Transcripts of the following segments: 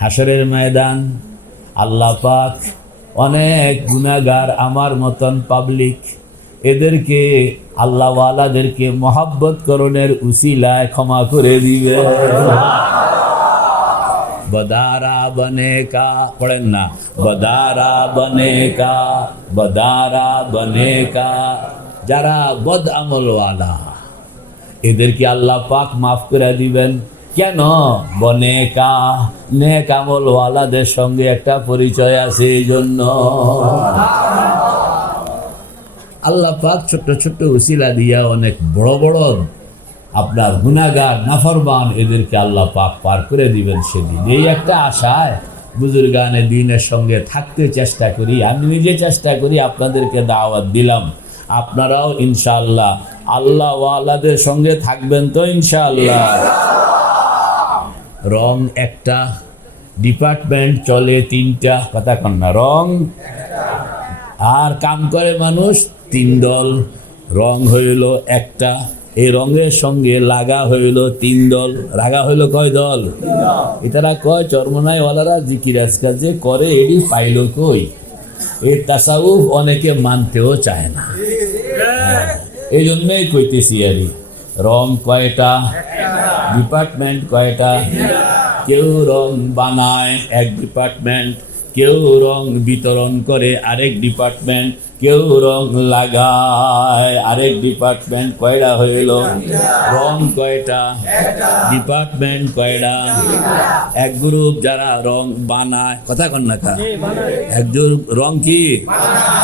হাসরের ময়দান আল্লাহ পাক অনেক গুনাহগার আমার মতন পাবলিক এদেরকে আল্লাহওয়ালাদেরকে মহাব্বত করণের উসিলায় ক্ষমা করে দিবে। बदारा बने का पढ़ें ना, बदारा बने का, बदारा बने का যারা বদ আমলওয়ালা এদেরকে আল্লাহ পাক মাফ করে দিবেন। কেন? বনেকা নেক আমলওয়ালাদের সঙ্গে একটা পরিচয় আছে, এই জন্য আল্লাহ পাক ছোট্ট ছোট্ট উসিলা দিয়া অনেক বড় বড় আপনার গুনাহগার নাফরমান এদেরকে আল্লাহ পাক পার করে দিবেন সেদিন। এই একটা আশায় বুজুর্গানে দ্বীনের সঙ্গে থাকতে চেষ্টা করি, আমি নিজে চেষ্টা করি, আপনাদেরকে দাওয়াত দিলাম। আপনারাও ইনশাআল্লাহ আল্লাহ ওয়ালাদের সঙ্গে থাকবেন তো ইনশাআল্লাহ। রং একটা, ডিপার্টমেন্ট চলে তিনটা, কথা কন না, রং আর কাম করে মানুষ তিন দল। রং হইল একটা, এই রঙের সঙ্গে লাগা হইল তিন দল। রাগা হইল কয় দল? এটারা কয় চরমনাই ওয়ালারা জিকির আজকাল যে করে এটি পাইল কই? এই তাসাউফ অনেকে মানতেও চায় না, এই জন্যই কইতেছি আরে রং কয়টা, ডিপার্টমেন্ট কয়টা? কেউ রং বানায় এক ডিপার্টমেন্ট, কেউ রং বিতরণ করে আরেক ডিপার্টমেন্ট, কেউ রং লাগায় আরেক ডিপার্টমেন্ট। কয়টা হইল? রং কয়টা, ডিপার্টমেন্ট কয়টা? এক গ্রুপ যারা রং বানায়, কথা কন না কা, একজন রং কি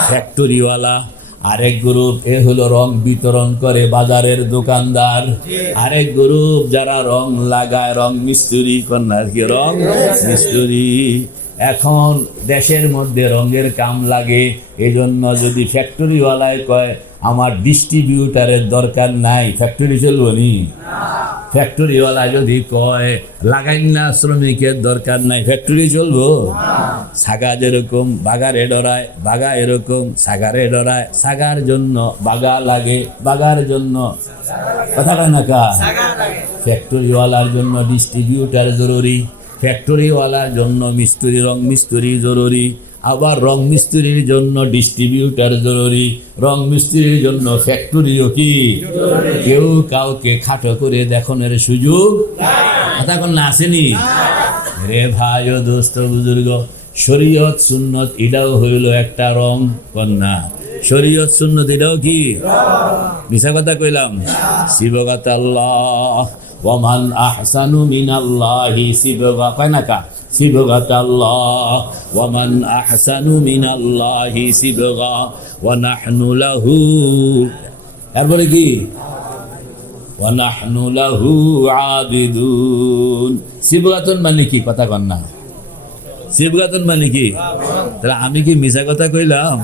ফ্যাক্টরিওয়ালা, আরেক গ্রুপ এ হলো রং বিতরণ করে বাজারের দোকানদার, আরেক গ্রুপ যারা রং লাগায় রং মিস্ত্রি, কন্যা কি রং মিস্ত্রি। এখন দেশের মধ্যে রঙের কাম লাগে, এজন্য যদি ফ্যাক্টরিওয়ালায় কয় আমার ডিস্ট্রিবিউটারের দরকার নাই, ফ্যাক্টরি চলবো নি? ফ্যাক্টরিওয়ালা যদি কয় লাগাইন না শ্রমিকের দরকার নাই, ফ্যাক্টরি চলবো? সাগা যেরকম বাগারে ডরায়, বাগা এরকম সাগারে ডরায়। সাগার জন্য বাগা লাগে, বাগার জন্য কথাটা না কা, ফ্যাক্টরিওয়ালার জন্য ডিস্ট্রিবিউটার জরুরি, ফ্যাক্টরিওয়ালার জন্য মিস্ত্রি রং মিস্ত্রি জরুরি, আবার রং মিস্ত্রির জন্য ডিস্ট্রিবিউটার জরুরি, রং মিস্ত্রির জন্য ফ্যাক্টরিও কি। কেউ কাউকে খাটো করে দেখানোর সুযোগ এখন না আসেনি রে ভাই ও দোস্ত বুজুর্গ। শরীয়ত সুন্নত এটাও হইল একটা রং, কন্যা শরীয়ত সুন্নত এটাও কি? মিছা কথা কইলাম? শিবগাত আল্লাহ ওমান আহসানু মিনাল্লাহি সিবগা, কয় না কা, সিবগাত আল্লাহ ওমান আহসানু মিনাল্লাহি সিবগা ওয়া নাহনু লাহু, এরপরে কি ওয়া নাহনু লাহু আবিদুন। সিবগাতুন মানে কি? কথা কন না, সিবগাতুন মানে কি? তাহলে আমি কি মিছা কথা কইলাম?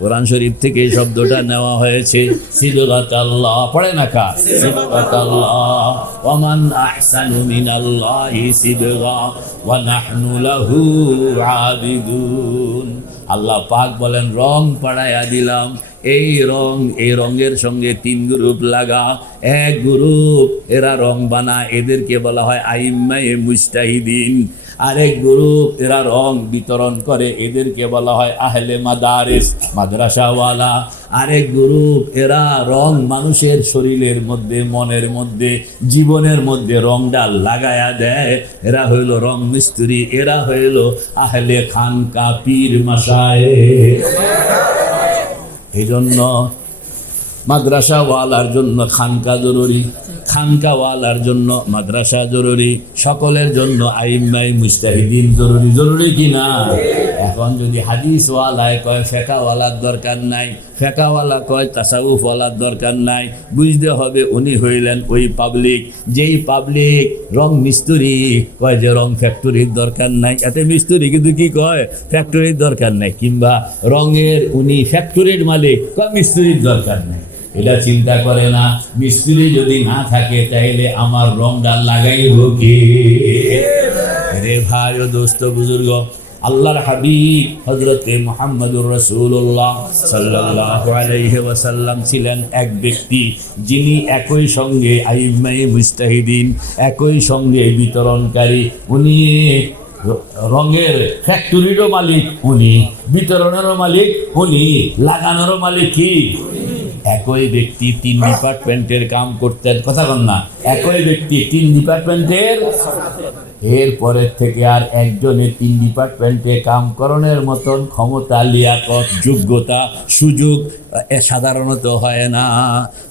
কোরআন শরীফ থেকে এই শব্দটা নেওয়া হয়েছে। সিবগাতাল্লাহ পড়ে না কা, সিবগাতাল্লাহ ওয়া মান আহসানু মিনাল্লাহি সিবগা ওয়া নাহনু লাহু আবিদুন। আল্লাহ পাক বলেন রং পড়াইয়া দিলাম, এই রঙের সঙ্গে তিন গ্রুপ লাগা। এক গ্রুপ এরা রং বানায়, এদেরকে বলা হয় আইম্মায়ে মুজতাহিদিন। আরেক গ্রুপ এরা রং বিতরণ করে, এদেরকে বলা হয় আহলে মাদারিস, মাদ্রাসাওয়ালা। আরেক গ্রুপ এরা রং মানুষের শরীরের মধ্যে, মনের মধ্যে, জীবনের মধ্যে রংটা লাগায়া দেয়, এরা হইল রং মিস্ত্রি, এরা হইল আহলে খানকা পীর মাশায়েখ। এই জন্য মাদ্রাসাওয়ালার জন্য খানকা জরুরি, খানকাওয়ালার জন্য মাদ্রাসা জরুরি, সকলের জন্য আইম্মায়ে মুজতাহিদিন জরুরি। জরুরি কি না? এখন যদি হাদিসওয়ালায় কয় ফেকাওয়ালার দরকার নাই, ফেকাওয়ালা কয় তাসাউফওয়ালার দরকার নাই, বুঝতে হবে উনি হইলেন ওই পাবলিক, যেই পাবলিক রং মিস্ত্রি কয় যে রং ফ্যাক্টরির দরকার নাই। এতে মিস্ত্রি কিন্তু কি কয় ফ্যাক্টরির দরকার নাই, কিংবা রঙের উনি ফ্যাক্টরির মালিক কয় মিস্ত্রির দরকার নাই। এটা চিন্তা করে না, মিস্ত্রি যদি না থাকে তাইলে আমার রংটা লাগাইব কি? রে ভাই ও দোস্ত বুজুর্গ, আল্লাহর হাবিব হযরতে মুহাম্মদুর রাসূলুল্লাহ সাল্লাল্লাহু আলাইহি ওয়াসাল্লাম ছিলেন এক ব্যক্তি যিনি একই সঙ্গে আইম্মায়ে মুজতাহিদিন, একই সঙ্গে বিতরণকারী। উনি রঙের ফ্যাক্টরিরও মালিক উনি, বিতরণেরও মালিক উনি, লাগানোরও মালিক কি? একই ব্যক্তি তিন ডিপার্টমেন্টের কাম করতেন, কথা বল না, একই ব্যক্তি তিন ডিপার্টমেন্টের, এরপরের থেকে আর একজনের তিন ডিপার্টমেন্টে কাম করণের মতন ক্ষমতা, লিয়াকত, যোগ্যতা, সুযোগ সাধারণত হয় না।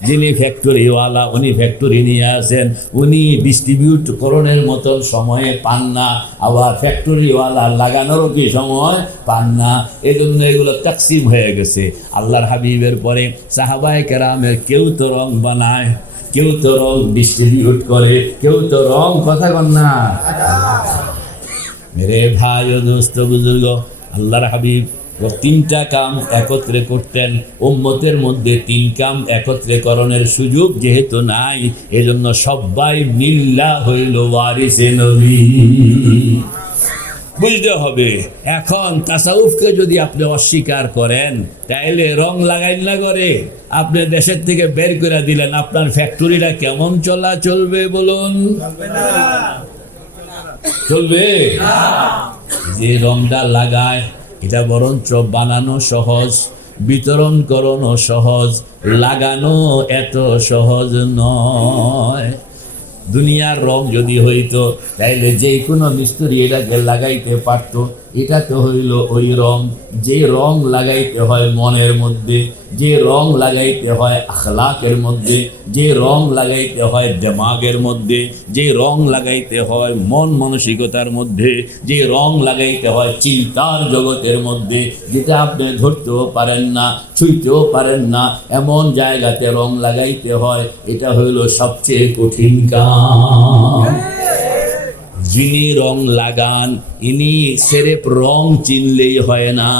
যিনি ফ্যাক্টরিওয়ালা উনি ফ্যাক্টরি নিয়ে আসেন, উনি ডিস্ট্রিবিউট করণের মতন সময়ে পান না, আবার ফ্যাক্টরিওয়ালা লাগানোরও কি সময় পান না। এজন্য এগুলো তাকসিম হয়ে গেছে। আল্লাহর হাবিবের পরে সাহাবায়ে কেরামের কেউ তো রং বানায়, কেউ তো রং ডিস্ট্রিবিউট করে, কেউ তো রং, কথা কন না মেরে ভাই ও দোস্ত বুজুর্গ, আল্লাহর হাবিব তিনটা কাম একত্রে করতেন। উম্মতের মধ্যে তিন কাম একত্রে করণের সুযোগ যেহেতু নাই, এজন্য সবাই মিল্লা হইল ওয়ারিসে নবী। বুঝতে হবে। এখন তাসাউফকে যদি আপনি অস্বীকার করেন, তাইলে রং লাগাইন না করে আপনি দেশের থেকে বের করে দিলেন, আপনার ফ্যাক্টরিটা কেমন চলবে বলুন? চলবে? যে রংটা লাগায় এটা বরঞ্চ বানানো সহজ, বিতরণ করানো সহজ, লাগানো এত সহজ নয়। দুনিয়ার রং যদি হইতো তাইলে যে কোনো মিস্ত্রি এটাকে লাগাইতে পারত। এটা তো হইল ওই রং, যে রং লাগাইতে হয় মনের মধ্যে, যে রং লাগাইতে হয় আখলাকের মধ্যে, যে রং লাগাইতে হয় দিমাগের মধ্যে, যে রং লাগাইতে হয় মন মানসিকতার মধ্যে, যে রং লাগাইতে হয় চিন্তার জগতের মধ্যে, যেটা আপনি ধরতেও পারেন না, ছুঁইতেও পারেন না, এমন জায়গাতে রং লাগাইতে হয়। এটা হইল সবচেয়ে কঠিন কাম। যিনি রং লাগান ইনি সেরেফ রং চিনলেই হয় না,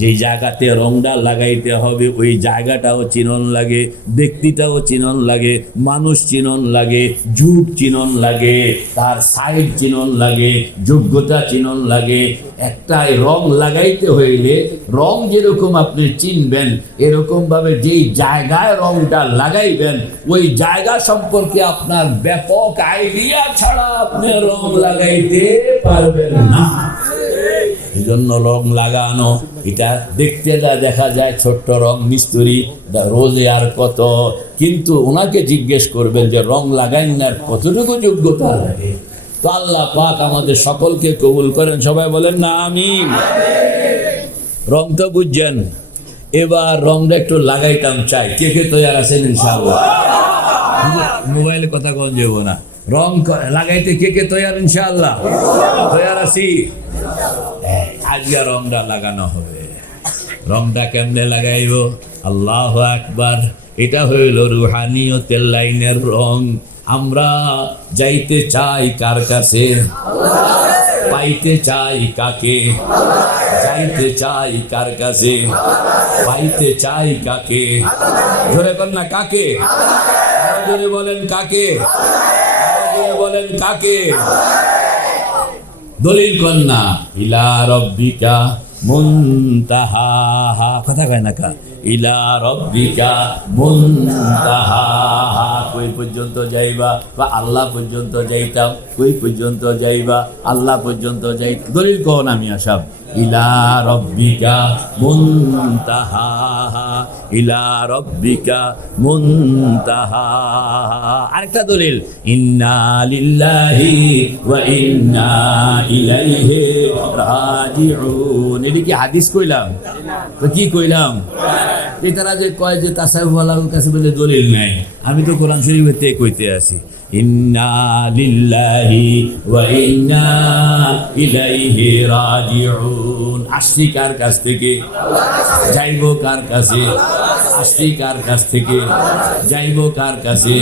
যে জায়গাতে রংটা লাগাইতে হবে ওই জায়গাটাও চিনন লাগে, ব্যক্তিটাও চিনন লাগে, মানুষ চিনন লাগে, যুগ চিনন লাগে, তার সাইড চিনন লাগে, যোগ্যতা চিনন লাগে। একটাই রং লাগাইতে হইলে রং যেরকম আপনি চিনবেন, এরকমভাবে যেই জায়গায় রংটা লাগাইবেন ওই জায়গা সম্পর্কে আপনার ব্যাপক আইডিয়া ছাড়া আপনি রং লাগাইতে পারবেন না। এই জন্য রং লাগানো এটা দেখতে দেখা যায় ছোট্ট রং মিস্ত্রি রোজে আর কত, কিন্তু ওনাকে জিজ্ঞেস করবেন যে রং লাগাইন না কতটুকু যোগ্যতা লাগে। তো আল্লাহ পাক আমাদের সকলকে কবুল করেন, সবাই বলেন না আমিন। রং তো বুঝছেন, এবার রংটা একটু লাগাইতাম চাই, কে কে তৈরি আছেন ইনশাআল্লাহ? মোবাইলে কথা কন যাব না, রং লাগাইতে কে কে তৈরি ইনশাআল্লাহ? তৈরি আছি। আজকে রংটা লাগানো হবে। রংটা কেমনে লাগাইব? আল্লাহু আকবার। এটা হইল রুহানিয়তের লাইনের রং। আমরা যাইতে চাই কার কাছে? পাইতে চাই কাকে? যাইতে চাই কার কাছে? পাইতে চাই কাকে? জোরে কর না কাকে? জোরে বলেন কাকে? জোরে বলেন কাকে? দলিল কন্যা ইলা রব্বিকা মুনতাহা, কথা কয় না কা? ইলা রব্বিকা মুনতাহা, কই পর্যন্ত যাইবা? বা আল্লাহ পর্যন্ত যাইতাম। কই পর্যন্ত যাইবা? আল্লাহ পর্যন্ত যাই। দলিল কন আমি আসাব। ইলা রব্বিকা মুনতাহা, ইলা রব্বিকা মুনতাহা। আরেকটা দলিল ইন্না লিল্লাহি ওয়া ইন্না ইলাইহি রাজিউন। এটা কি হাদিস কইলাম? তো কি কইলাম? এটারা যে কয় যে তাসাউফওয়ালার কাছে বলে দলিল নাই, আমি তো কোরআন শরীফে কইতে আছি ইন্না লিল্লাহি ওয়া ইন্না ইলাইহি রাজিউন। আসছি কার কাছ থেকে? যাইব কার কাছে? আসছি কার কাছ থেকে? যাইব কার কাছে?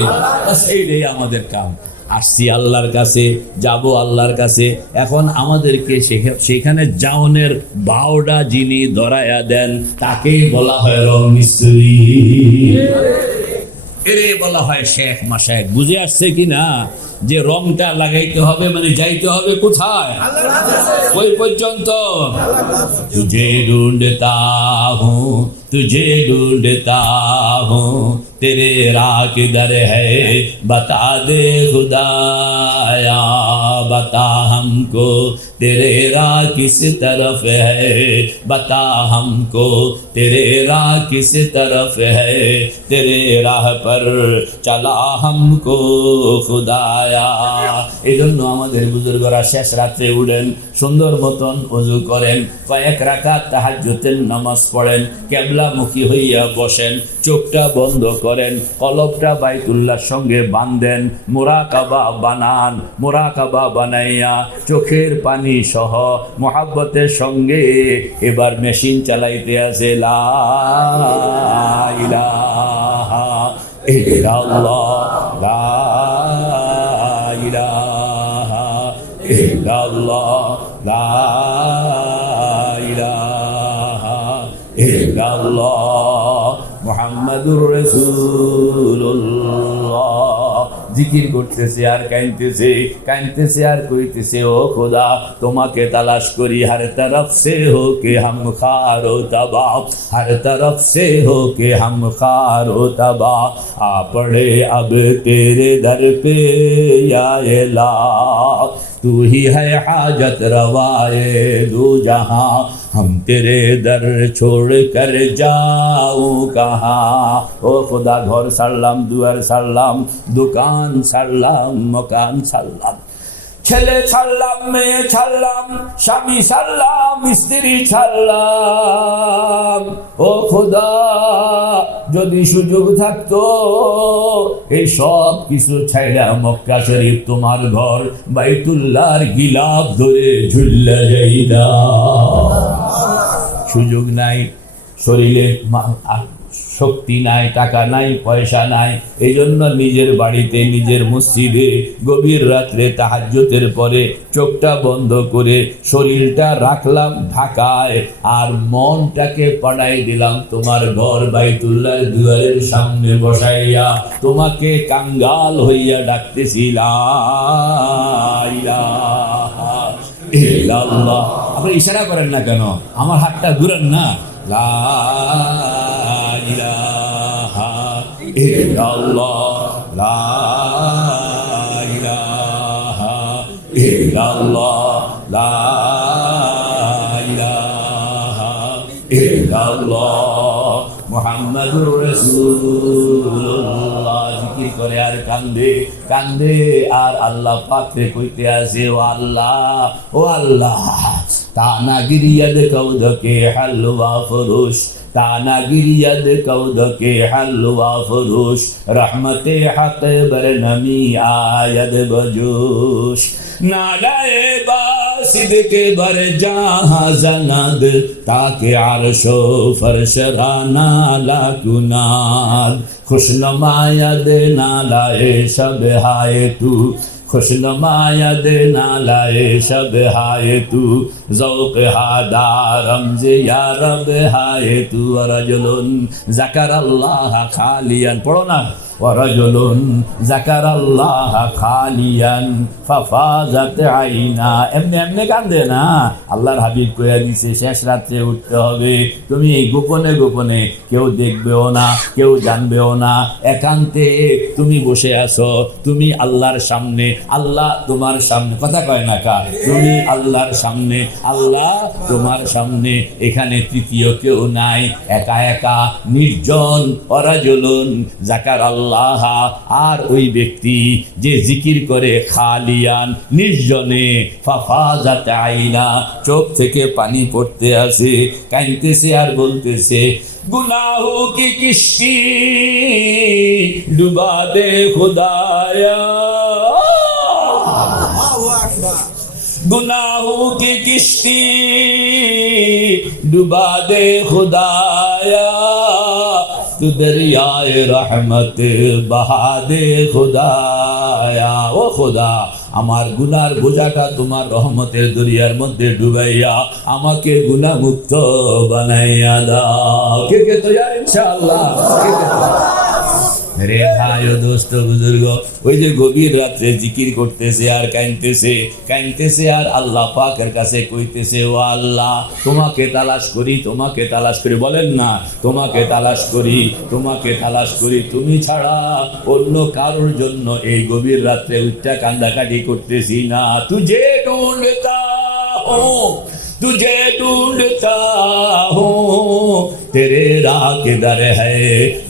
সেইটাই আমাদের কাম। আসছি আল্লাহর কাছে, যাব আল্লাহর কাছে। এখন আমাদেরকে সেখানে যাওনের বাওটা যিনি ধরায়া দেন তাকেই বলা হয় রং মিস্ত্রি, এরে বলা হয় শেখ মাশায়েখ। বুঝে আসছে কি না যে রংটা লাগাইতে হবে মানে যাইতে হবে কোথায়? ওই পর্যন্ত। তুঝে ঢুঁढता हूँ तुझे ढूंढता हूँ तेरे राह किधर है बता दे खुदाया बता हमको तेरे राह किस तरफ है बता हमको तेरे राह किस तरफ है तेरे राह पर चला हमको खुदाया। এজন্য আমাদের বুজুর্গরা শেষ রাত্রে উঠেন, সুন্দর মতন ওযু করেন, কয়েক রাকাত তাহাজ্জুদের নামাজ পড়েন, কিবলামুখী হইয়া বসেন, চোখটা বন্ধ করেন, কলবটা বাইতুল্লাহর সঙ্গে বাঁধেন, মুরাকাবা বানান, মুরাকাবা বানাইয়া চোখের পানি সহ মুহাব্বতের সঙ্গে এবার মেশিন চালাইতে আছে লা ইলাহা ইল্লাল্লাহ লা ইলাহা ইল্লাল্লাহ লা ইলাহা ইল্লাল্লাহ মুহাম্মাদুর রাসূলুল্লাহ। জিকির করতেছে আর কাঁদতেছে, কাঁদতেছে আর কইতেছে ও খোদা তোমাকে তালাশ করি, हर तरफ से हो के हम खारो तबाह, हर तरफ से हो के हम खारो तबाह, आ पड़े अब तेरे दर पे या इलाह, तू ही है हाजत रवाए दो जहां, हम तेरे दर छोड़ कर जाऊं कहाँ। ও খোদা ঘর ছাড়লাম, দুয়ার ছাড়লাম, দোকান ছাড়লাম, মকান ছাড়লাম, ছেলে ছাড়লাম, মেয়ে ছাড়লাম, স্বামী ছাড়লাম, স্ত্রী ছাড়লাম। ও খোদা যদি সুযোগ থাকতো এই সব কিছু ছাইড়া মক্কা শরীফ তোমার ঘর বাইতুল্লাহর গিলাফ ধরে ঝুল্লা যাইদা। সুযোগ নাই, শরীরে শক্তি নাই, টাকা নাই, পয়সা নাই, এই জন্য নিজের বাড়িতে নিজের মসজিদে গভীর রাত্রে তাহাজ্জুদের পরে চোখটা বন্ধ করে শরীরটা রাখলাম ঢাকায় আর মনটাকে পাঠাই দিলাম তোমার ঘর বাইতুল্লাহ দুয়ারের সামনে বসাইয়া তোমাকে কাঙ্গাল হইয়া ডাকতেছি লা ইলাহা ইল্লাল্লাহ। আপনি ইশারা করেন না কেন? আমার হাতটা ঘুরান না। লা ইলাহা ইল্লাল্লাহ লা ইলাহা ইল্লাল্লাহ লা ইলাহা ইল্লাল্লাহ মুহাম্মাদুর রাসূলুল্লাহ। জিকির করে আর কান্দে কান্দে আর আল্লাহ পাকে কইতে আসে ও আল্লাহ, ও আল্লাহ ताना गिरियद कौद के हलवा फरोश, ताना गिरियद कौद के हलवा फरोश, रहमते हक बर नमी आयद बजोश, नालाए बासिद के बर जहाँ जनाद ताके आरशो फरशराना ला कुनाद, खुशनुमायद नालाए शब हाय तू, खुशनुमायद नालाए शब हाय तू, ज़ौक़ हादारम जे या रब हाय तू, रजुलन ज़करल्लाह खालियन, पढ़ो ना, वरजुलन ज़करल्लाह खालियन फफाज़त आइना। एमने एमने कांदे ना, আল্লাহর হাবিব কইয়া দিছে শেষ রাত্রে উঠতে হবে, তুমি গোপনে গোপনে, কেউ দেখবেও না, কেউ জানবেও না, একান্তে তুমি বসে আছো, তুমি আল্লাহর সামনে, আল্লাহ তোমার সামনে, কথা কয় না কা, তুমি আল্লাহর সামনে, আল্লাহ তোমার সামনে, এখানে তৃতীয় কেউ নাই, একা একা নির্জন। ওয়ারাজুলুন যাকারাল্লাহ, আর ওই ব্যক্তি যে জিকির করে খালিয়ান নির্জনে, ফাফাজাত আইনা, চোখ থেকে পানি পড়তে আসে, কাঁদতেছে আর বলতেছে গুনাহোं की किश्ती डुबा दे खुदाया, गुनाहों की किश्ती डुबा दे खुदाया, तू दरियाए रहमत बहा दे खुदाया। ও খোদা আমার গুনার বোঝাটা তোমার রহমতের দরিয়ার মধ্যে ডুবাইয়া আমাকে গুনাহমুক্ত বানাইয়া দাও। কে কে তৈয়ার ইনশাআল্লাহ? রে ভাই ও দোস্ত বুজুর্গ, ওই যে গভীর রাত্রে জিকির করতেছে আর কাইনতেছে আর আল্লাহ পাকের কাছে কইতেছে, ও আল্লাহ তোমাকে তালাশ করি, বলেন না, তোমাকে তালাশ করি, তুমি ছাড়া অন্য কারোর জন্য এই গভীর রাত্রে উঠটা কান্দাকাটি করতেছি না। তুঝে ढूंढता हूँ तेरे राह किधर है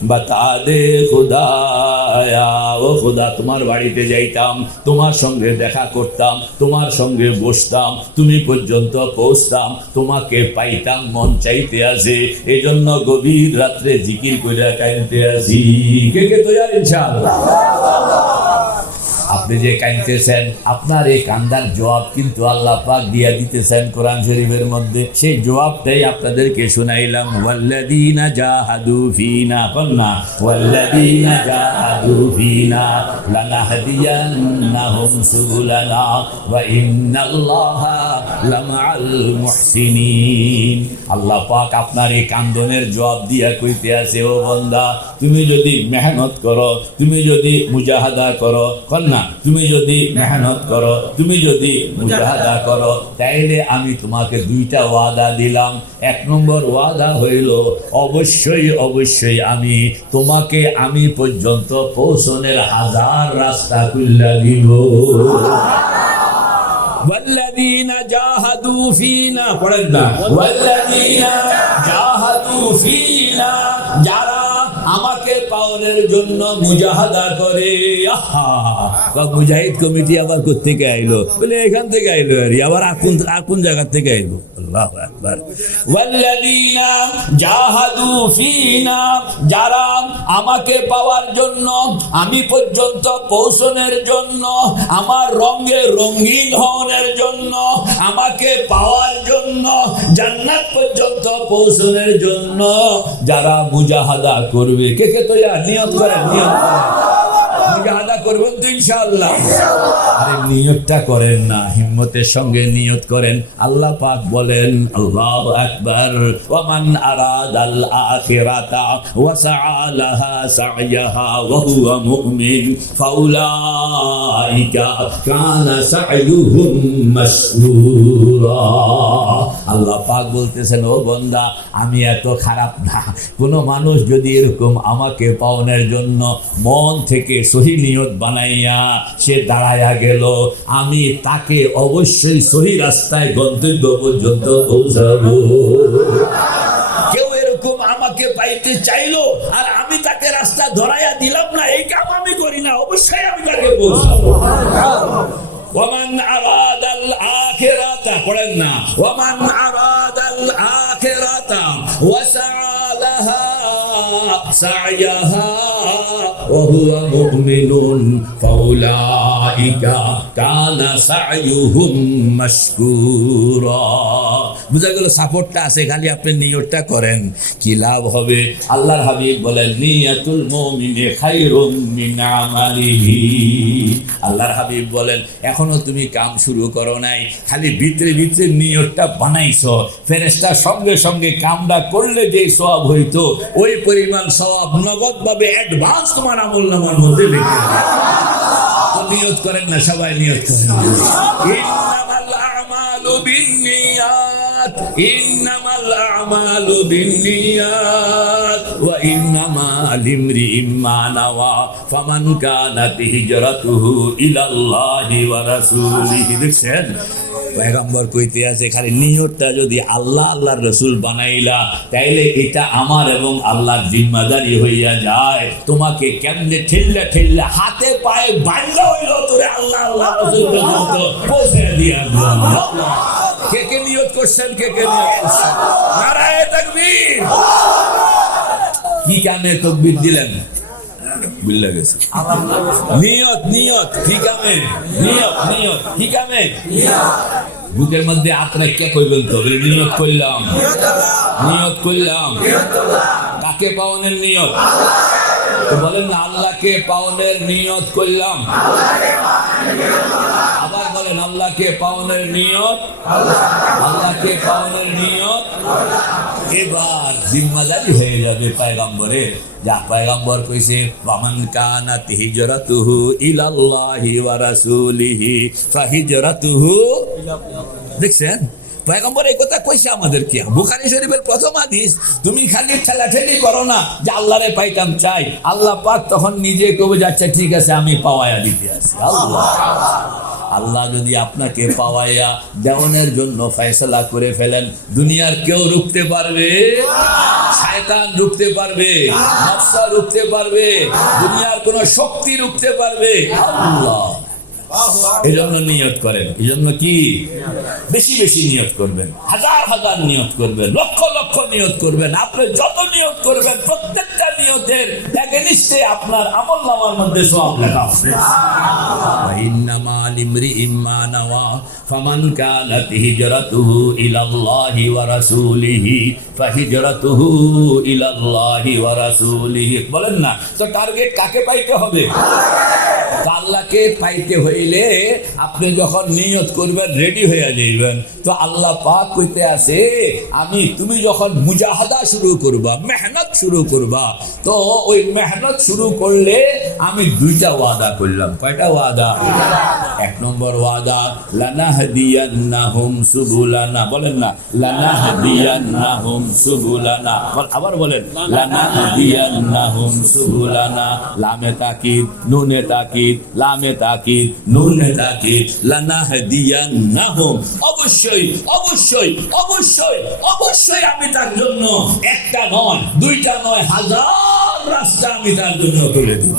बता दे खुदाया। ও খোদা, তোমার বাড়িতে যাইতাম, তোমার সঙ্গে দেখা করতাম, তোমার সঙ্গে বসতাম, তুমি পর্যন্ত পৌঁছতাম, তোমাকে পাইতাম, মন চাইতে আছে, এই জন্য গভীর রাত্রে জিকির কইরা কাইনতে আসি। কে তৈরি ইনশাআল্লাহ? আপনি যে কাঁদতেছেন, আপনার এই কান্দার জবাব কিন্তু আল্লাহ পাক দিয়া দিতেছেন কোরআন শরীফের মধ্যে। সেই জবাবটাই আপনাদেরকে শুনাইলাম। ওয়াল্লাযীনা জাহাদু ফীনা, কন্না ওয়াল্লাযীনা জাহাদু ফীনা লানাহদিয়ান্নাহুম সুবুলানা ওয়া ইন্নাল্লাহা লামাআল মুহসিনিন। আল্লাহ পাক আপনার এই কান্দনের জবাব দিয়া কইতে আছে, ও বান্দা, তুমি যদি মেহনত করো, তুমি যদি মুজাহাদা করো, কন্না তুমি যদি মেহনত করো, তুমি যদি মুজাহাদা করো, তাইলে আমি তোমাকে দুইটা ওয়াদা দিলাম। এক নম্বর ওয়াদা হইল, অবশ্যই আমি তোমাকে আমি পর্যন্ত পৌঁছনের 1000 রাস্তা খুলে দিব। والذين جاهدوا فينا, পড়েন না, والذين جاهدوا فينا, যারা আমাকে পাওয়ার জন্য মুজাহাদা করে। মুজাহিদ কমিটি আবার কোত্থেকে আইলো? বলে এখান থেকে আইলো, আবার কোন জায়গা থেকে আইলো? আল্লাহু আকবার। ওয়াল্লাযীনা জাহাদু ফীনা, যারা আমাকে পাওয়ার জন্য, আমি পর্যন্ত পৌঁছনের জন্য, আমার রঙে রঙিন হওয়ার জন্য, আমাকে পাওয়ার জন্য, জান্নাত পর্যন্ত পৌঁছনের জন্য যারা মুজাহাদা করবে। কে তো নিয়ত করেন, মুজাহাদা করবেন তো ইনশাআল্লাহ? আরে নিয়তটা করেন না, হিম্মতের সঙ্গে নিয়ত করেন। আল্লাহ পাক বলেন, আল্লাহু আকবার, ওয়া মান আরাদাল আখিরাতা ওয়া সাআ লাহা সা'য়াহা ওয়া হুয়া মুমিন ফাউলাইকা কানা সা'য়ুহুম মাশকুরা। আল্লাহ পাক বলতেছেন, ও বান্দা, আমি এত খারাপ না। কোন মানুষ যদি এরকম আমাকে পাওয়ার জন্য মন থেকে সহি নিয়ত বানাইয়া সে দাঁড়ায়া গেল, আমি তাকে অবশ্যই সহি রাস্তায় গন্তব্য পর্যন্ত পৌঁছাবো। কেউ এরকম আমাকে পাইতে চাইলো আর আমি তাকে রাস্তা ধরাইয়া দিলাম না, এই কাম আমি করি না, অবশ্যই আমি তাকে পৌঁছাবো। ওয়ামান আরাদাল আখিরাতা, পড়েন না, ওয়ামান আরাদাল আখিরাতা ওয়া সাআ লাহা সা'য়াহা ওয়া হুয়া মুমিনুন ফাউলাইকা কানা সা'য়ুহুম মাশকুরা। বুঝা গেল? সাপোর্টটা আছে, খালি আপনি নিয়তটা করেন, কি লাভ হবে? আল্লাহর হাবিব বলেন, নিয়াতুল মুমিনি খায়রুম মিন আমালিহি। আল্লাহর হাবিব বলেন, এখনো তুমি কাম শুরু করো নাই, খালি ভিতরে নিয়তটা বানাইছো। ফেরেশতা সঙ্গে সঙ্গে কামটা করলে যে সওয়াব হইতো, ওই পরিমাণ সওয়াব নগদ ভাবে অ্যাডভান্স তোমার আমলনামার মধ্যে লিখে দেবে। তো নিয়ত করেন না, সবাই নিয়ত করেন। ইন্নামাল আমালু বিন্নিয়াত, ইন্নামাল আমালু বিন্নিয়াত ওয়া ইন্নামা লিমরিইম মা নাওয়া ফামান কানাত হিজরাতুহু ইলাল্লাহি ওয়া রাসূলিহি। দেখছেন, পয়গম্বর কইতে আছে, খালি নিয়তটা যদি আল্লাহর রাসূল বানাইলা, তাইলে এটা আমার এবং আল্লাহর জিম্মাদারি হইয়া যায়। তোমাকে কেমনে ঠেললে হাতে পায়ে বাঁধা হইল, তোরে আল্লাহ রাসূল পর্যন্ত পৌঁছে দিয়া দিলাম। কে নিয়ত করছেন? কে নিয়ত করছেন? নারায়ে তাকবীর। কি কানে তাকবীর দিলেন? বুঝলা গেছে? নিয়ত ঠিকামে, নিয়ত ঠিকামে। বুকের মধ্যে হাত রেখে কইবেন তো, নিয়ত করলাম। কাকে পাওয়ানোর নিয়ত? তো বলেন না, আল্লাহকে পাওয়ানোর নিয়ত করলাম। আবার বলেন, আল্লাহকে পাওয়ানোর নিয়ত, আল্লাহকে পাওয়ানোর নিয়ত। এবার জিম্মাদারি হয়ে যাবে পয়গম্বরের। যা পয়গম্বর কইছে ওয়ামান কানাত হিজরাতুহু ইলাল্লাহি ওয়া রাসূলিহি ফাহিজরাতুহু। দেখছেন পয়গম্বর এই কথা কইছে আমাদেরকে, বুখারী শরীফের প্রথম হাদিস। তুমি খালি ঠেলাঠেলি করো না যে আল্লাহরে পাইতাম চাই, আল্লাহ পাক তখন নিজে কবে যাচ্ছে ঠিক আছে আমি পাওয়ায়া দিতে আসি। আল্লাহ যদি আপনাকে পাওয়াইয়া দেওয়ানের জন্য ফয়সালা করে ফেলেন, দুনিয়ার কেউ রুখতে পারবে? শয়তান রুখতে পারবে? নফস রুখতে পারবে? দুনিয়ার কোন শক্তি রুখতে পারবে? আল্লাহ। এই জন্য নিয়ত করেন, এই জন্য কি বেশি বেশি নিয়ত করবেন, হাজার হাজার নিয়ত করবেন, লক্ষ লক্ষ নিয়ত করবেন। আপনি যত নিয়ত করবেন প্রত্যেকটা নিয়তের এগেইনস্টে আপনার আমলনামার মধ্যে সওয়াব লেখা হবে। ইন্নামা লিমরিইম মা নাওয়া ফামান কানাত হিজরাতুহু ইলাল্লাহি ওয়া রাসূলিহি ফাহিজরাতুহু ইলাল্লাহি ওয়া রাসূলিহি। বলেন না তো টার্গেট কাকে পাইতে হবে? আল্লাহকে পাইতে হইলে আপনি যখন নিয়ত করবেন রেডি হয়ে যাইবেন। তো আল্লাহ পাক কইতে আছে তুমি যখন মুজাহাদা শুরু করবা, মেহনত শুরু করবা, তো ওই মেহনত শুরু করলে আমি দুইটা ওয়াদা করলাম। কয়টা ওয়াদা? এক নম্বর ওয়াদা লানাহদিয়ান্নাহুম সুবুলানা। বলেন না লানাহদিয়ান্নাহুম সুবুলানা। আবার বলেন লানাহদিয়ান্নাহুম সুবুলানা। লামে তাকিদ, নুনে তাকিদ, লামে তাকিদ, নুনে তাকিদ, লানাহদিয়ান্নাহুম। অবশ্যই অবশ্যই অবশ্যই অবশ্যই আমি তার জন্য একটা নয়, দুইটা নয়, হাজার রাস্তা আমি তার জন্য তুলে দিব।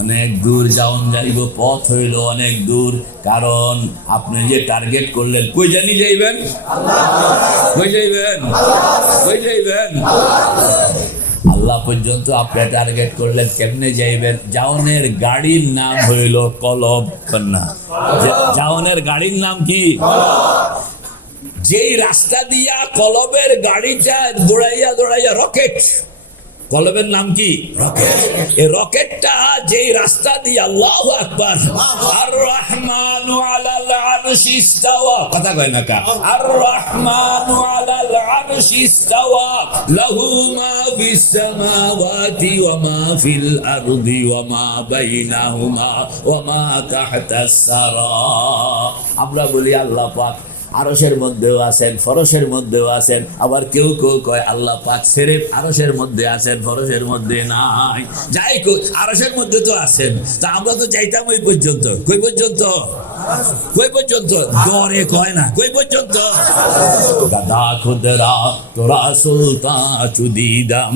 অনেক দূর যাওন যাইব, পথ হইল অনেক দূর, কারণ আপনি যে টার্গেট করলেন কই জানি যাইবেন? কই যাইবেন? কই যাইবেন? আল্লাহ পর্যন্ত আপনি টার্গেট করলেন, কেমনে যাইবেন? জাওনের গাড়ির নাম হইল কলব। কন্যা জাওনের গাড়ির নাম কি? যেই রাস্তা দিয়া কলবের গাড়িটা দৌড়াইয়া দৌড়াইয়া রকেট, কলবের নাম কি? রকেট। এই রকেটটা যেই রাস্তা দিয়ে, আল্লাহু আকবার, আর রহমানু আলাল আরশি ইস্তাওয়া। কথা কয় না কা? আর রহমানু আলাল আরশি ইস্তাওয়া লাহু মা ফিস সামাওয়াতি ওয়া মা ফিল আরদি ওয়া মা বাইনাহুমা ওয়া মা তাহতাস সারা। আমরা বলি আল্লাহ পাক আরশের মধ্যেও আছেন, ফরশের মধ্যেও আছেন। আবার কেউ কেউ কয় আল্লাহ পাক সির্ফ আরশের মধ্যে আছেন, ফরশের মধ্যে নাই। যাই কই আরশের মধ্যে তো আছেন, তা আমরা তো চাইতাম ওই পর্যন্ত। কই পর্যন্ত? কই পর্যন্ত? দরে কয় না, কই পর্যন্ত? গাদা খুদরা তোরা সুলতান চুদিদাম,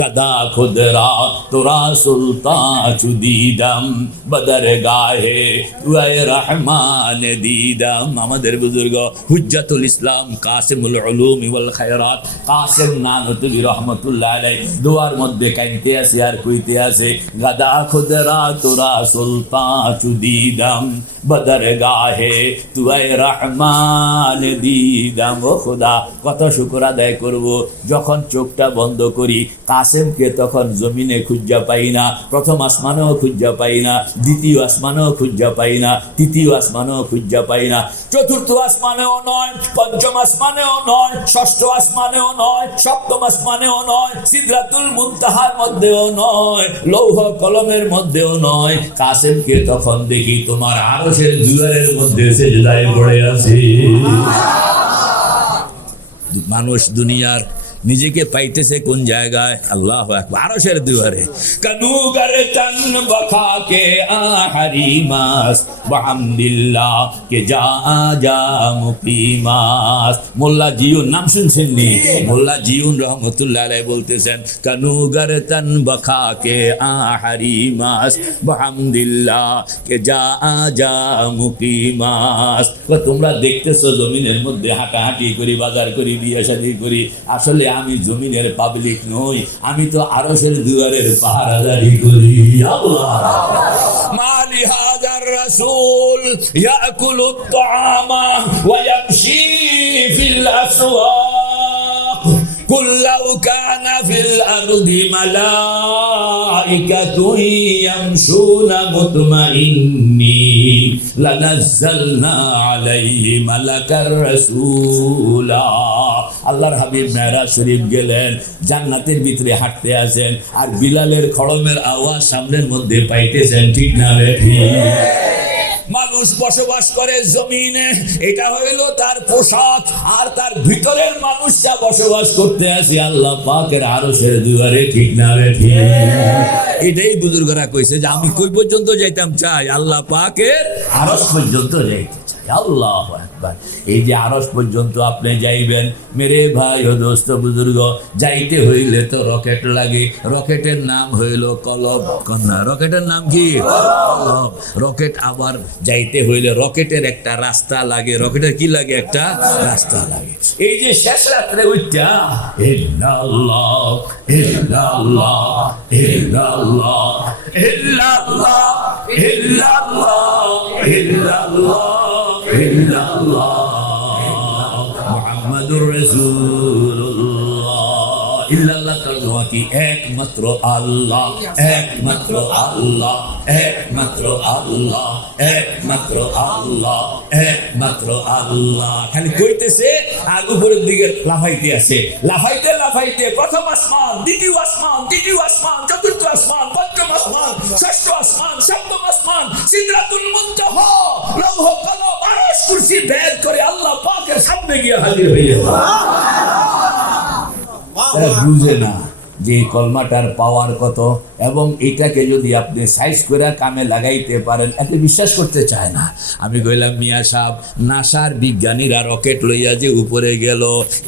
গাদা খুদরা তোরা সুলতান চুদিদাম, বদর গাহে তুই রহমান দিদাম। আমাদের বুজুর্গ হুজ্জাতুল ইসলাম কাসিমুল উলুম ওয়াল খায়রাত কাসিম নানতুবি রাহমাতুল্লাহ আলাইহি দুয়ার মধ্যে কাইতে আছে আর কইতে আছে, গাদা খুদরা তোরা সুলতান চুদিদাম, বদর গাহে তুই রহমান দিদাম। ও খোদা, কত শুকর আদায় করব, যখন চোখটা বন্ধ করি কাসেমকে তখন জমিনে খুঁজা পাই না, প্রথম আসমানেও খুঁজা পাই না, দ্বিতীয় আসমানেও খুঁজা পাই না, তৃতীয় আসমানেও খুঁজা পাই না, চতুর্থ আসমানেও নয়, পঞ্চম আসমানেও নয়, ষষ্ঠ আসমানেও নয়, সপ্তম আসমানেও নয়, সিদরাতুল মুনতাহার মধ্যেও নয়, লৌহ কলমের মধ্যেও নয়। কাসেমকে তখন দেখি তোমার আরশের দুয়ারের মধ্যে সেজদায় পড়ে আছে। মানুষ দুনিয়ার নিজেকে পাইতেছে কোন জায়গায়? আল্লাহু আকবার, আরশের দুয়ারে। কানুগার চান বখা কে আহরিমাস বিহামদিল্লাহ কে যা যা মুকিমাস। মোল্লা জিউন নাম শুনছেন নি? মোল্লা জিউন রহমতুল্লাহ আলাইহি বলতেছেন, কানুগার চান বখা কে আহরিমাস বিহামদিল্লাহ কে যা যা মুকিমাস। তোমরা দেখতেছো জমিনের মধ্যে হাঁটাহাঁটি করি, বাজার করি, বিয়ে শাদী করি, আসলে আমি জমিনের পাবলিক নই, আমি তো আরশের দুয়ারের পাহারাদারি করি। আল্লাহ মালি হাযার রাসূল ইয়াকুলুত তাআমা ওয়া ইয়ামশি ফিল আসওয়াক কুল্লাউ কানা ফিল আরদি মালাইকাতুন ইয়ামশুনা মুতমাইন্নিন লানাজ্জালনা আলাইহি মালাকার রাসূলা। আল্লাহর হাবিব মেরাজ শরীফ গেলেন, জান্নাতের ভিতরে হাঁটতে আছেন, আর বিলালের খড়মের আওয়াজ সামনের মধ্যে পাইতেছেন, ঠিক না বেঠি? মানুষ বসবাস করে জমিনে, এটা হইল তার পোশাক, আর তার ভিতরের মানুষটা বসবাস করতে আসে আল্লাহ পাকের আরশের দুয়ারে, ঠিক না বেঠি? এটাই বুজুর্গরা কইছে যে আমি কই পর্যন্ত যাইতাম চাই, আল্লাহ পাকের আরশ পর্যন্ত যাইতে চাই। আল্লাহু আকবার। এই যে আরশ পর্যন্ত আপনি যাইবেন মেরে ভাই ও দোস্ত বুজুর্গ, যাইতে হইলে তো রকেট লাগে। রকেটের নাম হইল কলব। কন্যা রকেটের নাম কি? কলব। রকেট আবার যাইতে হইলে রকেটের একটা রাস্তা লাগে। রকেটের কি লাগে? একটা রাস্তা লাগে। এই যে শেষ রাত্রে উঠটা ইল্লাল্লাহ ইল্লাল্লাহ ইল্লাল্লাহ ইল্লাল্লাহ ইল্লাল্লাহ ইল্লাল্লাহ ইল্লাল্লাহ মুহাম্মাদুর রাসূলুল্লাহ। ইল্লাল্লাহ তর্জমা কি? একমাত্র আল্লাহ, একমাত্র আল্লাহ, একমাত্র আল্লাহ, একমাত্র আল্লাহ, একমাত্র আল্লাহ। খালি কইতেছে আর উপরের দিকে লাফাইতে আছে। লাফাইতে লাফাইতে প্রথম আসমান, দ্বিতীয় আসমান, তৃতীয় আসমান, চতুর্থ আসমান, পঞ্চম আসমান, ষষ্ঠ আসমান, সপ্তম আসমান, সিদরাতুল মুনতাহা, লৌহ কলম, আরশ, কুরসি ভেদ করে আল্লাহ পাকের সামনে গিয়ে হাজির হয়ে যায়। বুঝে না যে কলমাটার পাওয়ার কত, এবং এটাকে যদি আপনি সাইজ করে কামে লাগাইতে পারেন, একে বিশ্বাস করতে চায় না। আমি কইলাম মিয়া সাহেব, নাসার বিজ্ঞানীরা রকেট লইয়া যে উপরে গেল,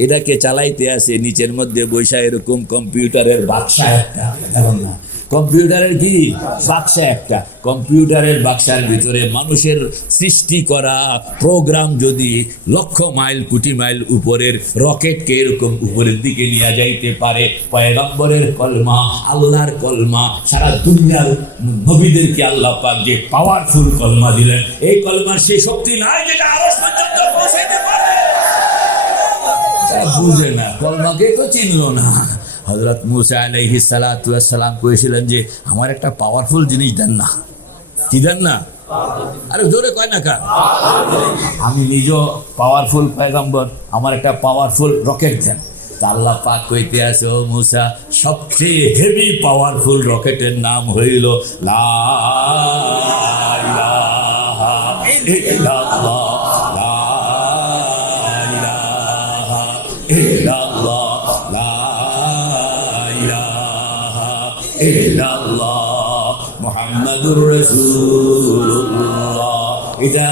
এটাকে চালাইতে আসে নিচের মধ্যে বৈশা এরকম কম্পিউটারের বাক্সা একটা, এখন না কম্পিউটারের কি বাক্সা একটা, কম্পিউটারের বাক্সার ভিতরে মানুষের সৃষ্টি করা প্রোগ্রাম যদি লক্ষ মাইল কোটি মাইল উপরের রকেটকে এরকম উপরের দিকে নিয়ে যাইতে পারে, পয়গম্বরের কলমা, আল্লাহর কলমা, সারা দুনিয়ার নবীদেরকে আল্লাহ পাক যে পাওয়ারফুল কলমা দিলেন, এই কলমার সেই শক্তি নাই যেটা আরশ পর্যন্ত পৌঁছাইতে পারে। তারা বুঝে না, কলমাকে তো চিনলো না। হযরত মুসা আলাইহিস সালাতু ওয়াস সালাম কইছিলেন যে আমার একটা পাওয়ারফুল জিনিস দেন না। কি দেন না? আরে জোরে কয় না কা? আমি নিজেও পাওয়ারফুল পয়গম্বর, আমার একটা পাওয়ারফুল রকেট দেন। তা আল্লাহ পাক কইতে আছে, ও মুসা, সবচেয়ে হেভি পাওয়ারফুল রকেটের নাম হইল লা ইলাহা ইল্লাল্লাহ, লা ইলাহা ইল্লাল্লাহ, লা ইলাহা ইল্লাল্লাহ মুহাম্মাদুর রাসূলুল্লাহ। এটা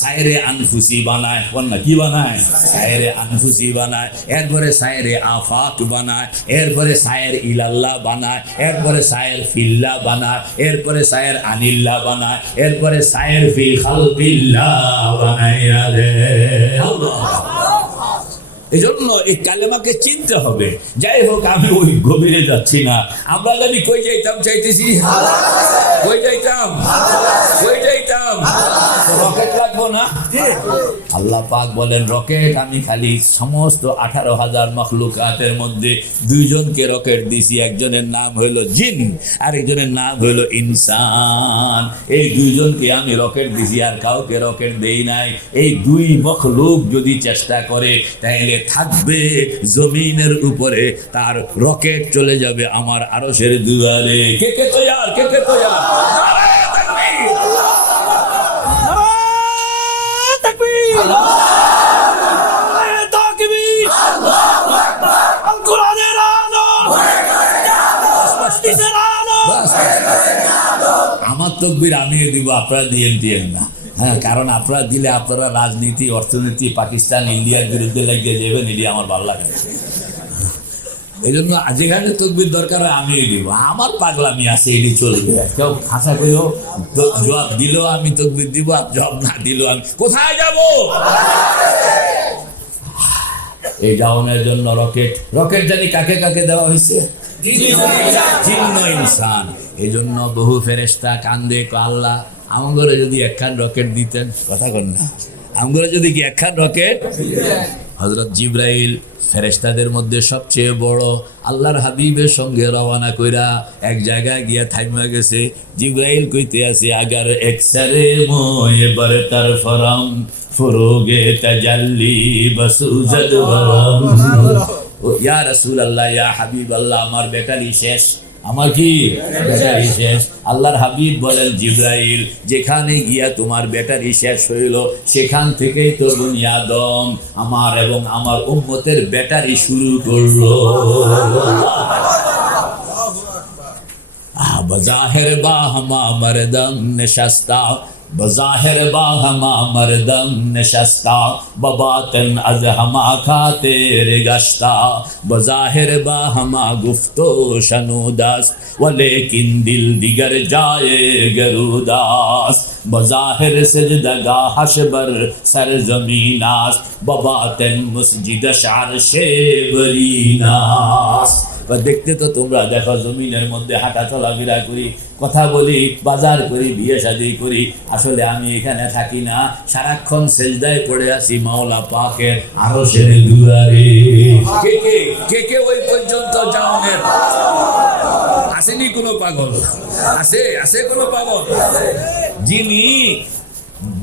সায়রে আনফুসি বানায়, না কি বানায়? সায়রে আনফুসি বানায়, এরপরে সায়রে আফাক বানায়, এরপরে সায়ের ইলাল্লাহ বানায়, এরপরে সায়ের ফিল্লাহ বানায়, এরপরে সায়ের আনিল্লাহ বানায়, এরপরে সায়ের ফি খালকিল্লাহ বানাইয়া রে। এই জন্য এই কালেমাকে চিনতে হবে। যাই হোক, আমি ওই গভীরে যাচ্ছি না। আমরা যদি কই যাইতাম চাইতেছি, কই যাইতাম, কই যাইতাম, রকেট লাগবো না? আল্লাহ পাক বলেন রকেট আমি খালি সমস্ত 18,000 মখলুকাতের মধ্যে দুইজনকে রকেট দিছি। একজনের নাম হইল জিন, আর একজনের নাম হইল ইনসান। এই দুইজনকে আমি রকেট দিছি, আর কাউকে রকেট দেই নাই। এই দুই মখলুক যদি চেষ্টা করে তাহলে থাকবে জমিনের উপরে, তার রকেট চলে যাবে আমার আরশের দুয়ারে। কে কে তৈয়ার? কে কে তৈয়ার? আমার তকবীর আমিও দিব, আপনারা দিয়েন না। হ্যাঁ, কারণ আপনারা দিলে আপনারা রাজনীতি, অর্থনীতি, পাকিস্তান, ইন্ডিয়ার বিরুদ্ধে লাগিয়ে যাবেন, এটি আমার ভালো লাগে। এই জন্য যেখানে তকবীর দরকার হয় আমিও দিব। আমার পাগলামি আছে, এটি চলবে। কেউ আশা করিও জবাব দিলেও আমি তকবীর দিব, আর জবাব না দিলেও আমি কোথায় যাব? এই যাওয়ানোর জন্য রকেট জানি কাকে কাকে দেওয়া হয়েছে? জিন্ন ইনসান। এই জন্য বহু ফেরেশতা কান্দে, আল্লাহ আমাদের যদি একখান রকেট দিতেন। কথা কন না, আমাদের যদি কি একখান রকেট, হযরত জিবরাইল ফেরেশতাদের মধ্যে সবচেয়ে বড়, আল্লাহর হাবিবের সঙ্গে রওনা কইরা এক জায়গায় গিয়া থাইমা গেছে। জিবরাইল কইতে আছে, আগার একসারে মোয়ে বরতার ফরম ফুরুগে তাজাল্লি বসুজদ বরম। ইয়া রাসূলুল্লাহ, ইয়া হাবিবাল্লাহ, আমার ব্যাটারি শেষ। আমার কি ব্যাটারি শেষ? আল্লাহর হাবিব বলেন, জিবরাইল, যেখানে গিয়া তোমার ব্যাটারি শেষ হইল সেখান থেকেই তো বনি আদম আমার এবং আমার উম্মতের ব্যাটারি শুরু করলো। বজাহের বাহমা মরদম নশস্তা, বজাহের বাহমা মরদম নশস্তা, ববাতন আজ হামা খাতে রে গশতা, বজাহের বাহমা গুফতো শনুদাস ওয়ালেকিন দিল দিগর জায়ে গরুদাস, বজাহের সজদগা হাশবর সরজমিনাস, ববাতন মসজিদ আরশে বরিনাস। দেখতে তো তোমরা দেখো, জমিনের মধ্যে হাঁটা চলাফেরা করি, কথা বলি, বাজার করি, বিয়ে শাদী করি, আসলে আমি এখানে থাকি না, সারাক্ষণ সেজদায় পড়ে আছি মাওলা পাকের আরশের দুয়ারে। কে কে কে কে ওই পর্যন্ত যাওনের আসেনি কোনো পাগল? আছে আছে কোনো পাগল যিনি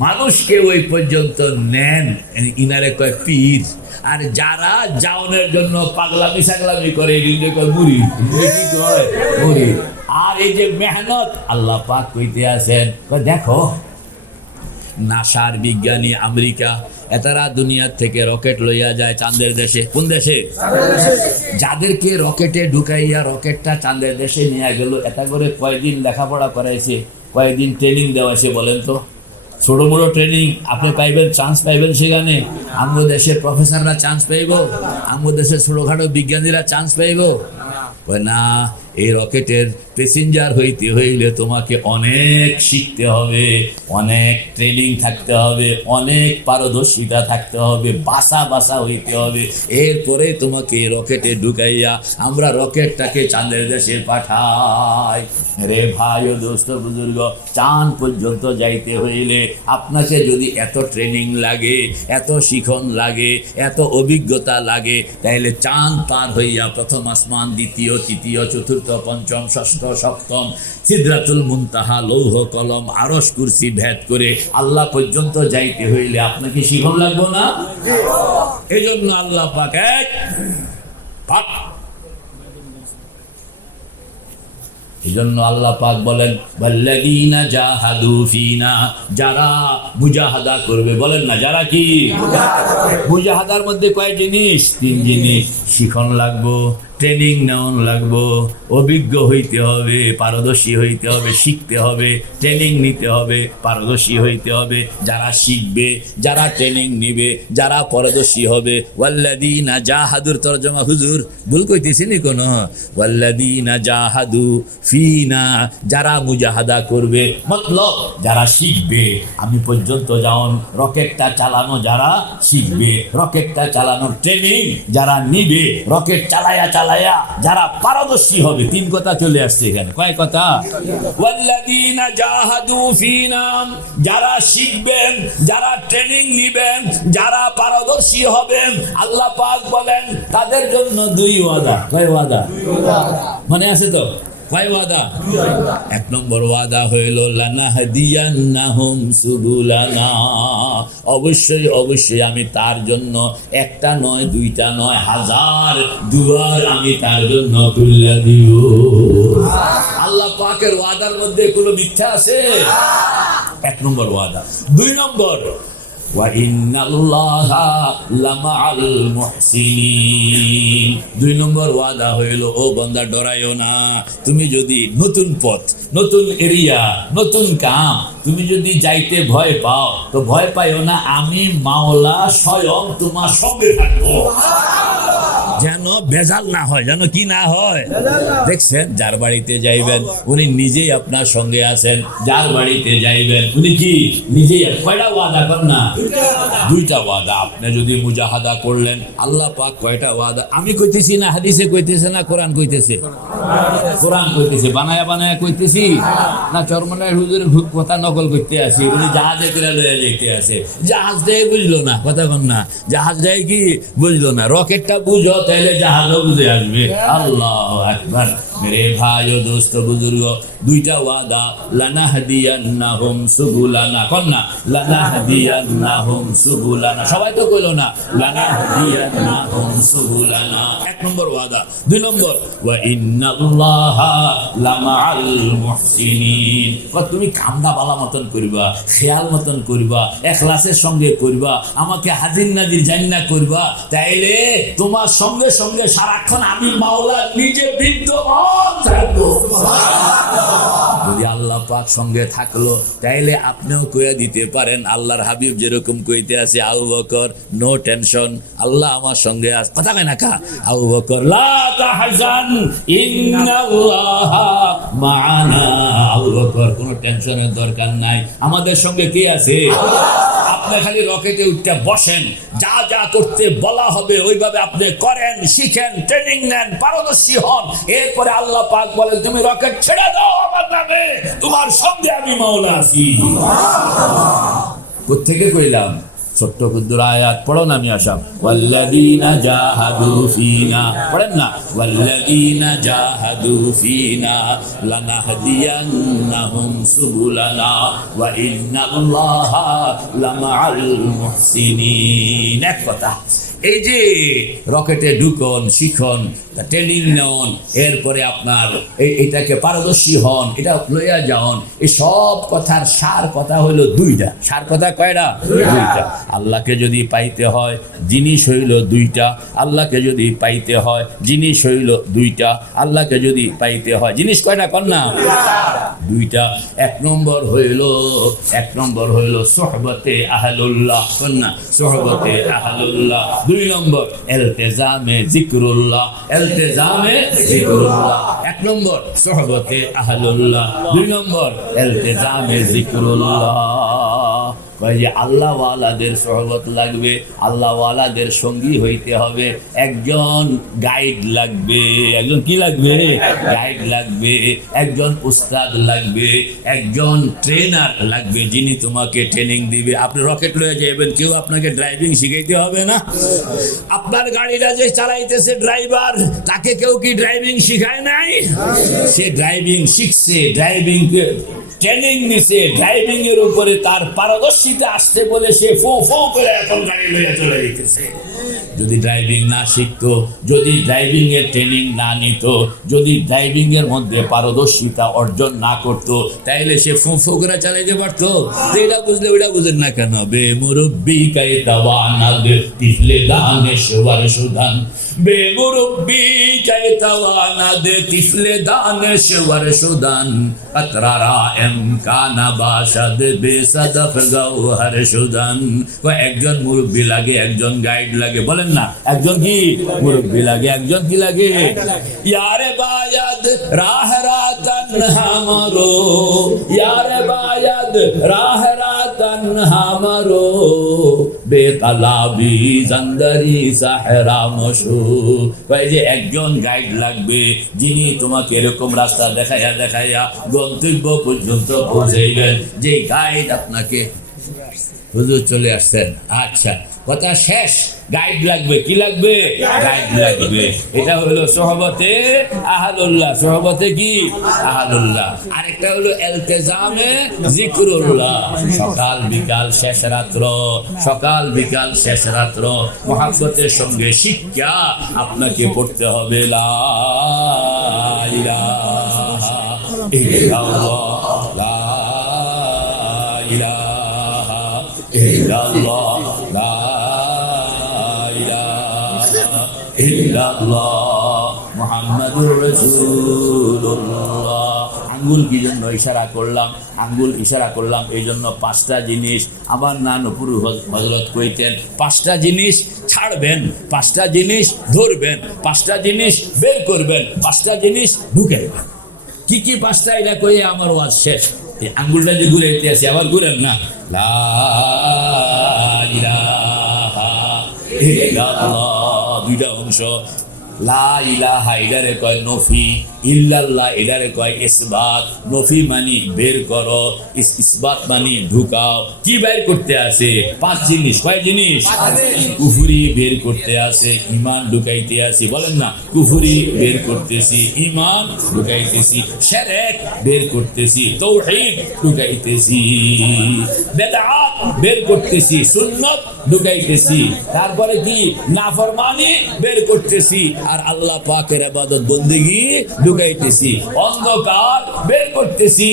মানুষকে ওই পর্যন্ত নেন? ইনারে কয় পীর। আর যারা জাওনের জন্য পাগলামি সাগলামি করে এগুলো কয় মুরিদ। কি কয়? মুরিদ। আর এই যে মেহনত, আল্লাহ পাক কইতে আছেন, দেখো নাসার বিজ্ঞানী আমেরিকা এতারা দুনিয়ার থেকে রকেট লইয়া যায় চাঁদের দেশে। কোন দেশে? যাদেরকে রকেটে ঢুকাইয়া রকেটটা চাঁদের দেশে নিয়ে গেল, এটা করে কয়দিন লেখাপড়া করাইছে, কয়দিন ট্রেনিং দেওয়াছে বলেন তো? ছোট বড় ট্রেনিং আপনি পাইবেন, চান্স পাইবেন সেখানে? আমাদের দেশের প্রফেসররা চান্স পাইব? আমাদের দেশের ছোটখাটো বিজ্ঞানীরা চান্স পাইব? না, এই রকেটের প্যাসেঞ্জার হইতে হইলে তোমাকে অনেক শিখতে হবে, অনেক ট্রেনিং থাকতে হবে, অনেক পারদর্শিতা থাকতে হবে, বাসা হইতে হবে, এরপরে তোমাকে রকেটে ঢুকাইয়া আমরা রকেটটাকে চাঁদের দেশে পাঠাই। রে ভাই ও দোস্ত বুজুর্গ, চাঁদ পর্যন্ত যাইতে হইলে আপনাকে যদি এত ট্রেনিং লাগে, এত শিখন লাগে, এত অভিজ্ঞতা লাগে, তাইলে চাঁদ পার হইয়া প্রথম আসমান, দ্বিতীয়, তৃতীয়, চতুর্থ, পঞ্চম, ষষ্ঠ, সপ্তম, সিদরাতুল মুনতাহা, লৌহ কলম, আরশ কুরসি ভেদ করে আল্লাহ পর্যন্ত যাইতে হইলে আপনাকে শিখন লাগবে না? এই জন্য আল্লাহ পাক এই জন্য আল্লাহ পাক বলেন, ওয়াল্লাযীনা জাহাদু ফীনা, যারা মুজাহাদা করবে, বলেন না যারা কি মুজাহাদার মধ্যে কয় জিনিস? 3 জিনিস। শিখন লাগবো, ট্রেনিং নেওয়ান লাগবো, অভিজ্ঞ হইতে হবে, পারদর্শী হইতে হবে, শিখতে হবে, ট্রেনিং নিতে হবে, পারদর্শী হইতে হবে। যারা শিখবে, যারা ট্রেনিং নিবে, যারা পারদর্শী হবে, ওয়াল্লাযীনা জাহাদুর তরজমা হুজুর ভুল কইতেছি নি কোনো? ওয়াল্লাযীনা জাহাদু ফিনা, যারা মুজাহাদা করবে, মতলব যারা শিখবে। আমি পর্যন্ত যাওন রকেটটা চালানো যারা শিখবে, রকেটটা চালানোর ট্রেনিং যারা নিবে, রকেট চালায়া যারা পারদর্শী হবে। 3 কথা চলে আসছে এখানে। কয় কথা? ওয়াল্লাযীনা জাহাদু ফীনা, যারা শিখবেন, যারা ট্রেনিং নিবেন, যারা পারদর্শী হবেন, আল্লাহ পাক বলেন তাদের জন্য 2 ওয়াদা। কয় ওয়াদা? মনে আছে তো? কয় ওয়াদা? 1 নম্বর ওয়াদা হইল লানাহদিয়ান্নাহুম সুবুলানা, অবশ্যই আমি তার জন্য একটা নয়, 2টা নয়, 1000 দুয়ার আমি তার জন্য খুলে দিব। আল্লাহ পাকের ওয়াদার মধ্যে কোনো মিথ্যা আছে? 1 নম্বর ওয়াদা। 2 নম্বর, ওয়া ইন্নাল্লাহা লামাআল মুহসিনিন। 2 নম্বর ওয়াদা হইল, ও বান্দা ডরাইও না, তুমি যদি নতুন পথ, নতুন এরিয়া, নতুন কাম তুমি যদি যাইতে ভয় পাও, তো ভয় পাইও না, আমি মাওলা স্বয়ং তোমার সঙ্গে থাকবো। যেন ভেজাল না হয়, যেন কি না হয়। দেখছেন, যার বাড়িতে যাইবেন উনি নিজেই আপনার সঙ্গে আছেন, যার বাড়িতে যাইবেন উনি কি নিজেই। কয়টা ওয়াদা কর না? দুইটা ওয়াদা। আপনি যদি মুজাহাদা করলেন, আল্লাহ পাক কয়টা ওয়াদা, আমি কইতেছি না, হাদিসে কইতেছে না, কোরআন কইতেছে? কোরআন কইতেছে। বানায়া বানায়া কইতেছি না? চরমনায় হুজুরের কথা নকল করতে আসি। উনি জাহাজে করে লইয়া যেতে আছে, জাহাজ দেয় বুঝলো না, কথা কন না, জাহাজ দেয় কি বুঝলো না। রকেটটা বুঝো তাহলে জাহাজও বুঝে আসবে। আল্লাহ আকবার। মেরে ভাই ও দোস্ত বুজুর্গ, দুইটা ওয়াদা, লানাহদিয়ান্নাহুম সুবুলানা, কোন না? লানাহদিয়ান্নাহুম সুবুলানা। সবাই তো কইলো না লানাহদিয়ান্নাহুম সুবুলানা, এক নম্বর ওয়াদা। দুই নম্বর, ওয়া ইন্নাল্লাহা লামাআল মুহসিনিন। তুমি কামটা বালা মতন করবা, খেয়াল মতন করবা, ইখলাসের সঙ্গে করবা, আমাকে হাজির নাজির জান্নাত করবা, তাইলে তোমার সঙ্গে সঙ্গে সারাক্ষণ আমি মাওলা নিজে বিদ্যমান থাকবো। যদি আল্লাহ পাক সঙ্গে থাকলো, তাইলে আপনিও কইয়া দিতে পারেন আল্লাহর হাবিব যেরকম কইতে আছে, আবু বকর নো টেনশন, আল্লাহ আমার সঙ্গে আছে। কথা কয় না কা? আবু বকর লা তাহজান ইন্নাল্লাহা মা'ানা। আবু বকর কোনো টেনশনের দরকার নাই, আমাদের সঙ্গে কে আছে? আপনি খালি রকেটে উঠতে বসেন, যা যা করতে বলা হবে ওইভাবে আপনি করেন, শিখেন, ট্রেনিং নেন, পারদর্শী হন। এরপরে আল্লাহ পাক বলেন, তুমি রকেট ছেড়ে দাও আমার নামে, তোমার সঙ্গে আমি মাওলা আছি। কোত্থেকে কইলাম? ছোট্ট ক্ষুদ্র আয়াত পড়ো না আমি আসাম। ওয়াল্লাযীনা জাহাদু ফীনা, পড়েন না? ওয়াল্লাযীনা জাহাদু ফীনা লানাহদিয়ান্নাহুম সুবুলানা ওয়া ইন্নাল্লাহা লামাআল মুহসিনিন। এক কথা, এই যে রকেটে ঢুকন, শিখন, ট্রেনিং নেন, এরপরে আপনার এটাকে পারদর্শী হন, এটা লইয়া যান, এই সব কথার সার কথা হইল দুইটা। সার কথা কয়টা? দুইটা। আল্লাহকে যদি পাইতে হয় জিনিস হইল দুইটা, আল্লাহকে যদি পাইতে হয় জিনিস হইল দুইটা, আল্লাহকে যদি পাইতে হয় জিনিস কয়টা কন্যা? দুইটা। এক নম্বর হইল সোহবতে আহলুল্লাহ, কন্যা সোহবতে আহলুল্লাহ। দুই নম্বর ইলতিজামে জিকরুল্লাহ, ইলতিজামে জিকরুল্লাহ। এক নম্বর সোহবতে আহলুল্লাহ, দুই নম্বর ইলতিজামে জিকরুল্লাহ। কয় যে আল্লাহ ওয়ালাদের সোহবত লাগবে, আল্লাহ ওয়ালাদের সঙ্গী হইতে হবে, একজন গাইড লাগবে। একজন কি লাগবে? গাইড লাগবে। একজন উস্তাদ লাগবে, একজন ট্রেনার লাগবে, যিনি তোমাকে ট্রেনিং দিবে। আপনি রকেট লয়ে যাবেন, কেউ আপনাকে ড্রাইভিং শিখাইতে হবে না। আপনার গাড়িটা যে চালাইতেছে ড্রাইভার, তাকে কেউ কি ড্রাইভিং শিখায় নাই? সে ড্রাইভিং শিখছে, ড্রাইভিং ট্রেনিং নিছে, ড্রাইভিং এর উপরে তার পারদর্শিতা আসছে বলে সে ফো ফো করে এখন গাড়ি লইয়া চলে যেতেছে। যদি ড্রাইভিং না শিখতো, যদি ড্রাইভিং এর ট্রেনিং না নিত, যদি ড্রাইভিং এর মধ্যে পারদর্শিতা অর্জন না করত, তাইলে সে ফো ফো করে চালাইতে পারতো? এটা বুঝলে ওইটা বুঝেন না কেন? বেমুরব্বি কায়তাওয়ানাদ তিফলে দানেশ্বর সুদান, বেমুরব্বি কায়তাওয়ানাদ তিফলে দানেশ্বর সুদান, আতরারা এমকানা বাসাদ বেসাদফ গওহর সুদান। একজন মুরব্বি লাগে, একজন গাইড লাগে, বলেন না? একজন কি মুরব্বি লাগে, একজন কি লাগে? ইয়ারে বায়াদ রাহ রাতন হামারো, ইয়ারে বায়াদ রাহ রাতন হামারো, বেতালাবি জন্দরি সাহরা মশু। এই যে একজন গাইড লাগবে, যিনি তোমাকে এরকম রাস্তা দেখাইয়া দেখাইয়া গন্তব্য পর্যন্ত পৌঁছাইবেন। যে গাইড আপনাকে, হুজুর চলে আসছেন, আচ্ছা কথা শেষ, গাইড লাগবে। কি লাগবে? গাইড লাগবে। এটা হলো সোহবতে আহলুল্লাহ। সোহবতে কি? আহলুল্লাহ। আরেকটা হলো ইলতিজামে জিকরুল্লাহ। সকাল বিকাল শেষ রাত্র, সকাল বিকাল শেষ রাত্র মহব্বতের সঙ্গে শিক্ষা আপনাকে পড়তে হবে। লা ইলাহা ইল্লাল্লাহ, লা ইলাহা ইল্লাল্লাহ, লা ইল্লাল্লাহ মুহাম্মাদুর রাসূলুল্লাহ। আঙ্গুল কি জন্য ইশারা করলাম? আঙ্গুল ইশারা করলাম এই জন্য, পাঁচটা জিনিস আমার নানপুর হযরত কইতেন, পাঁচটা জিনিস ছাড়বেন, 5টা জিনিস ধরবেন, 5টা জিনিস বের করবেন, 5টা জিনিস ঢুকাইবেন। কি কি 5টা এটা কই আমার ওয়াজ শেষ। এই আঙ্গুলটা যে ঘুরাইতে আছে আবার ঘুরেন না। লা ইলাহা ইল্লাল্লাহ, 2টা অংশ। লা ইলাহা এটারে কয় নফি, ইল্লাল্লাহ এটারে কয় ইসবাত। নফি মানি বের করো, ইসবাত মানি ঢুকাও। কি বের করতে আছে? 5 জিনিস। কয় জিনিস? কুফরি বের করতে আছে, ঈমান ঢুকাইতে আছি। বলেন না, কুফরি বের করতেছি, ঈমান ঢুকাইতেছি, শিরক বের করতেছি, তাওহীদ ঢুকাইতেছি, বিদআত বের করতেছি, সুন্নাত ঢুকাইতেছি। তারপরে কি? নাফরমানি বের করতেছি, আর আল্লাহ পাকের ইবাদত বন্দেগী ঢুকাইতেছি। অন্ধকার বের করতেছি,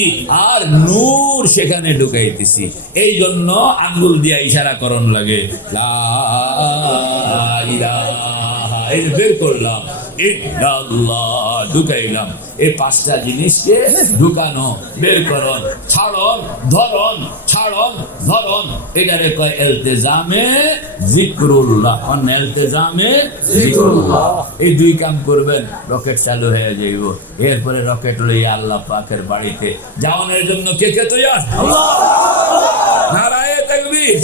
আর নূর সেখানে ঢুকাইতেছি। এই জন্য আঙ্গুল দিয়া ইশারা করণ লাগে। লা ইলাহা, এই বের করলাম, ইল্লাল্লাহ ঢুকাইলাম। এই 5টা জিনিসকে ঢুকানো, বের করন, ছাড়ন, ধরন, ছাড়ন, ধরন, এটারে কয় ইলতিজামে যিকরুল্লাহ। অন্য ইলতিজামে যিকরুল্লাহ। এই 2 কাম করবেন, রকেট চালু হয়ে যাইব। এরপরে রকেট লইয়া আল্লাহ পাকের বাড়িতে যাওয়ানোর জন্য কে কে তৈয়ার? আল্লাহ। নারায়ে তাকবীর,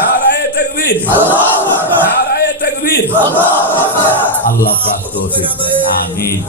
নারায়ে তাকবীর, নারায়ে তাকবীর। আল্লাহ পাক তৌফিক দেন। আমিন।